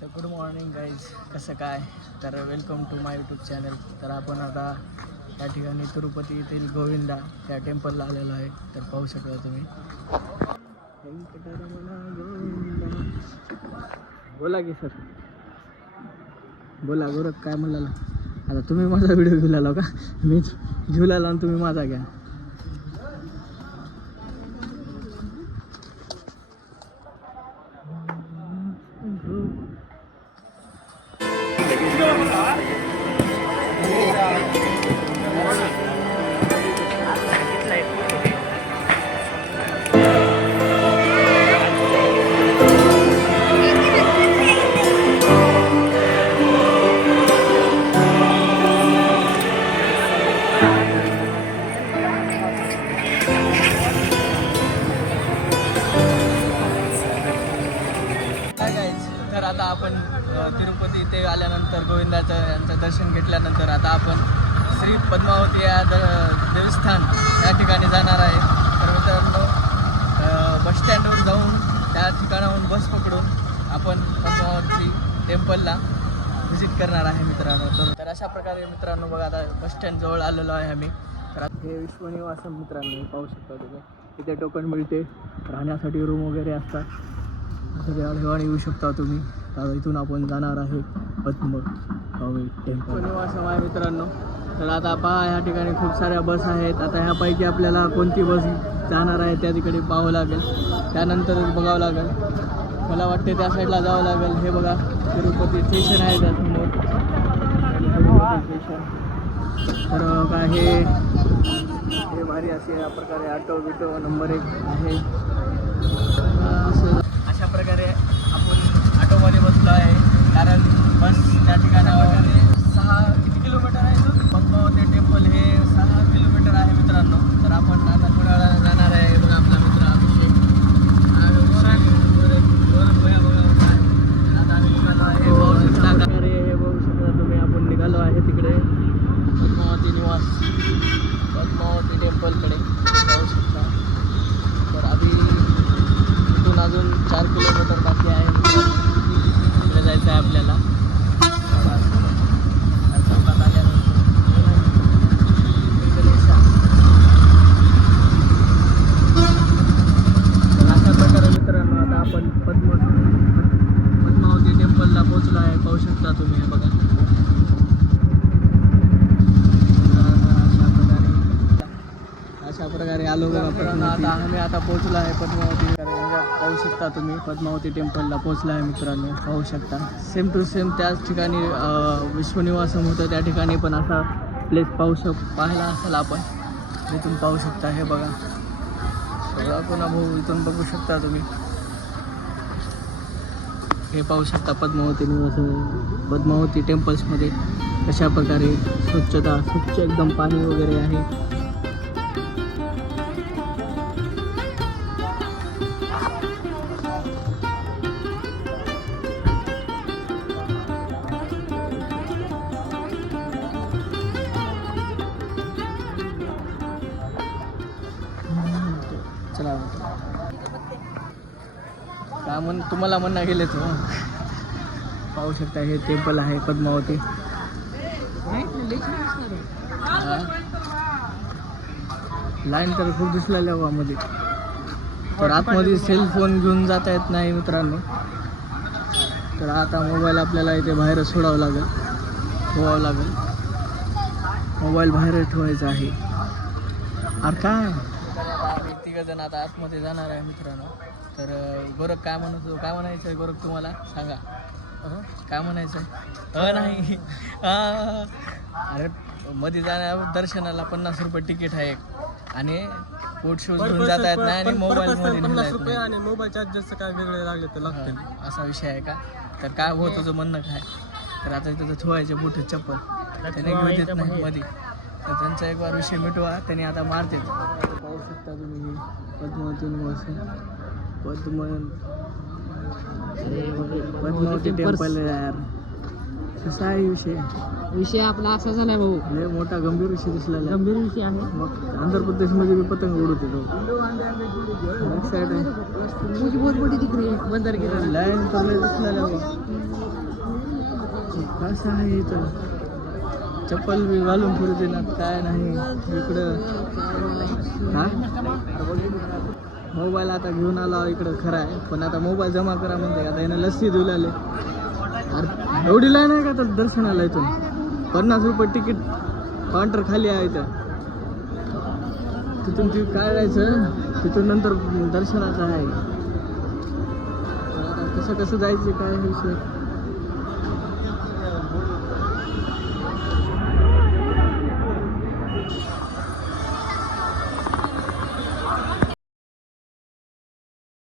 तर good morning guys, कसं काय? तर welcome to my YouTube channel. तर आपण आता या ठिकाणी तिरुपती येथील गोविंदा या टेम्पलला आलेलो आहे. तर पाहू शकता तुम्ही. वेंकटरमण गोविंदा. बोला की सर, बोला गोरख काय म्हणाला? आता तुम्ही माझा व्हिडिओ घेऊ लागला का? मीच घेऊ लागला आणि तुम्ही माझा घ्या. तर आता आपण तिरुपती इथे आल्यानंतर यांचं दर्शन घेतल्यानंतर आता आपण श्री पद्मावती या देवस्थान या ठिकाणी जाणार आहे. तर मित्रांनो, बसस्टँडवर जाऊन त्या ठिकाणाहून बस पकडून आपण पद्मावती टेम्पलला व्हिजिट करणार आहे मित्रांनो. तर अशा प्रकारे मित्रांनो बघा, आता बसस्टँड जवळ आलेलो आहे आम्ही. तर हे विश्वनिवासम मित्रांनो पाहू शकता तुम्ही. इथे टोकन मिळते, राहण्यासाठी रूम वगैरे असतात. सगळ्या ठिकाणी येऊ शकता तुम्ही. तर इथून आपण जाणार आहे पद्मावती टेम्पल निवासम आहे मित्रांनो. तर आता पहा, ह्या ठिकाणी खूप साऱ्या बस आहेत. आता ह्यापैकी आपल्याला कोणती बस जाणार आहे त्या तिकडे पाहावं लागेल, त्यानंतरच बघावं लागेल. मला वाटते त्या साईडला जावं लागेल. हे बघा, तिरुपती स्टेशन आहे त्यासमोर, तिरुपती स्टेशन. तर काय हे भारी असे या प्रकारे ऑटो बिटो नंबर 1 आहे. अशा प्रकारे आपण ऑटोमध्ये बसलो आहे, कारण बस त्या ठिकाणावर 6 किलोमीटर आहे. पद्मावती टेम्पल हे 6 किलोमीटर आहे मित्रांनो. तर आपण आता थोड्या वेळा जाणार आहे. बघा आपला मित्र अभिषेक आता आम्ही निघालो आहे. हे बघू शकता तुम्ही, आपण निघालो आहे तिकडे पद्मावती निवास, पद्मावती टेम्पलकडे जाऊ शकता. तर आधी इथून अजून 4 किलोमीटर बाकी आहे. तिकडे जायचं आहे आपल्याला. अशा प्रकारे मित्रांनो आता आपण पद्मावती टेम्पलला पोहोचलो आहे. पाहू शकता तुम्ही. हे बघा, अशा प्रकारे आलो बघा. आता आम्ही पोहोचलो आहे पद्मावती. पाहू शकता तुम्ही, पद्मावती टेम्पलला पोहोचला आहे मित्रांनो. पाहू शकता सेम टू सेम त्याच ठिकाणी विश्वनिवासम होतं त्या ठिकाणी पण असा प्लेस पाहायला असेल आपण. इथून पाहू शकता. हे बघा पुन्हा भाऊ, इथून बघू शकता तुम्ही. हे पाहू शकता पद्मावती निवास, पद्मावती टेम्पल्समध्ये कशा प्रकारे स्वच्छ एकदम पाणी वगैरे आहे. चला काय तुम्हाला म्हणणं गेले तो पाहू शकता. हे टेम्पल आहे पद्मावती. लाईन तर खूप दिसलेल्या मध्ये. तर आतमध्ये सेलफोन घेऊन जाता येत नाही मित्रांनो. तर आता मोबाईल आपल्याला इथे बाहेर सोडावं लागेल, ठेवावं लागेल. मोबाईल बाहेर ठेवायचा आहे. अरे काय जण आता आतमध्ये जाणार आहे मित्रांनो. तर गोरख काय म्हणायचं आहे गोरख, तुम्हाला सांगा काय म्हणायचं आहे? नाही अरे, मध्ये जाण्या दर्शनाला 50 रुपये तिकीट आहे आणि कोट शूज घेऊन जाता येत नाही आणि मोबाईल मध्ये 50 रुपये आणि मोबाईल चार्जरचं काय वेगळे लागले तर लागतील, असा विषय आहे का? तर काय होतं तुझं म्हणणं काय? तर आता तिथं ठेवायचे बुट चप्पल त्याने घेऊ देत नाही मध्ये. तर त्यांचा एक बार विषय मिटवा, त्यांनी आता मारते. पाहू शकता तुम्ही पद्मावती निवास, पद्मावती टेम्पल यार. कसा आहे विषय आपला असा झालाय भाऊ, लय मोठा गंभीर विषय दिसलेला. गंभीर विषय आहे. मग आंध्र प्रदेशमध्ये मी पतंग उडवतो बहुत मोठी तिकडे बंदर गेला लाईन तर दिसलेला. कसं आहे इथं चप्पल बी घालून फिरू देणार काय नाही इकडं. हा मोबाईल आता घेऊन आला इकडं खरं आहे, पण आता मोबाईल जमा करा म्हणते. आता यानं लस्सी देऊ लागले. अरे एवढी लाईन आहे का तर दर्शनाला इथून 50 रुपये तिकीट काउंटर खाली आहे इथं. तिथून ती काय जायचं तिथून नंतर दर्शनाचं आहे. तर आता कसं जायचं काय विषय